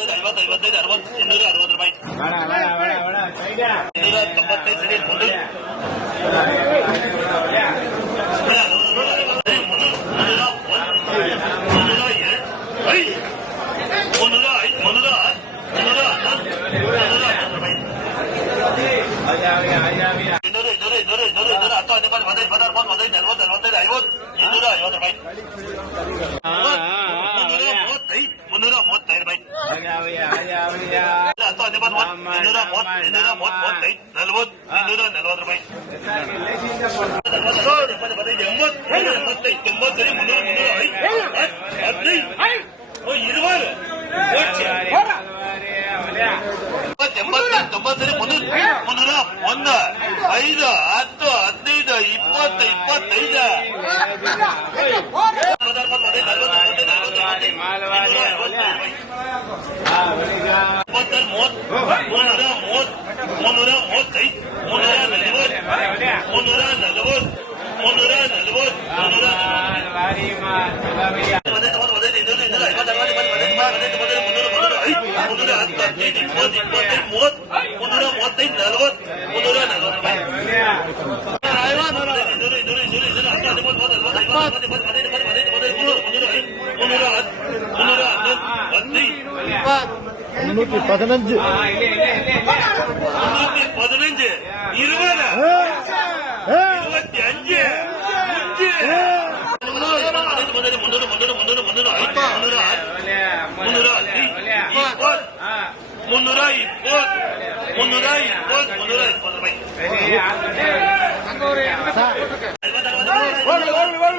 ತೊಂಬತ್ತೈದು ಐವತ್ತು ಐವತ್ತೈದು ಅರವತ್ತು ಇನ್ನೂರ ಅರವತ್ತು ರೂಪಾಯಿ ಇನ್ನೂರ ತೊಂಬತ್ತೈದು ಸರಿ ಒಂದು ಇನ್ನೂರ ಇನ್ನೂರ ಇನ್ನೂರ ಇನ್ನೂರ ಹತ್ತು ಹದಿನಾರು ಹದಿನೈದು ಹದಿನಾರು ನಲವತ್ತು ನಲವತ್ತೈದು ಐವತ್ತು ಇನ್ನೂರ ಐವತ್ತು ರೂಪಾಯಿ ಇನ್ನೂರ ಮೂವತ್ತು ಇನ್ನೂರ ಮೂವತ್ತು ಮೂವತ್ತೈದು ನಲವತ್ತು ಇನ್ನೂರ ನಲವತ್ತು ರೂಪಾಯಿ ಎಂಬತ್ತು ಎಂಬತ್ತೈದು ಮುನ್ನೂರ ಮುನ್ನೂರ ಐದು ಹದಿನೈದು ಇರುವರು ಎಂಬತ್ತೈದು ತೊಂಬತ್ತು ಸರಿ ಮುನ್ನೂರ ಮುನ್ನೂರ ಒಂದು ಐದು ಹತ್ತು ಇಪ್ಪತ್ತು ಇಪ್ಪತ್ತೈದ ಮೂವತ್ತರ ಮೂವತ್ ಮುನ್ನೂರ ಮೂವತ್ತೈದು ಮುನ್ನೂರ ನಲವತ್ತು ಮುನ್ನೂರ ನಲವತ್ತು ಮುನ್ನೂರ ನಲವತ್ತು ಮುನ್ನೂರ ಹತ್ತೈದು ಇಪ್ಪತ್ತು ಇಪ್ಪತ್ತೈದು ಮೂವತ್ತು ಮುನ್ನೂರ ಮೂವತ್ತೈದು ನಲವತ್ತು ಮುನ್ನೂರ ನಲವತ್ತು ಮೂವತ್ತು ನಲವತ್ತು ಐವತ್ತು ಇಪ್ಪತ್ತು ಹದಿನೈದು ಹದಿನೈದು ಹದಿನೈದು ಮುನ್ನೂರು ಮುನ್ನೂರ ಐದು ಮುನ್ನೂರ ಹತ್ತು ಮುನ್ನೂರ ಹನ್ನೊಂದು ಹದಿನೈದು ಮುನ್ನೂറ്റി ಪದಿನಂಜು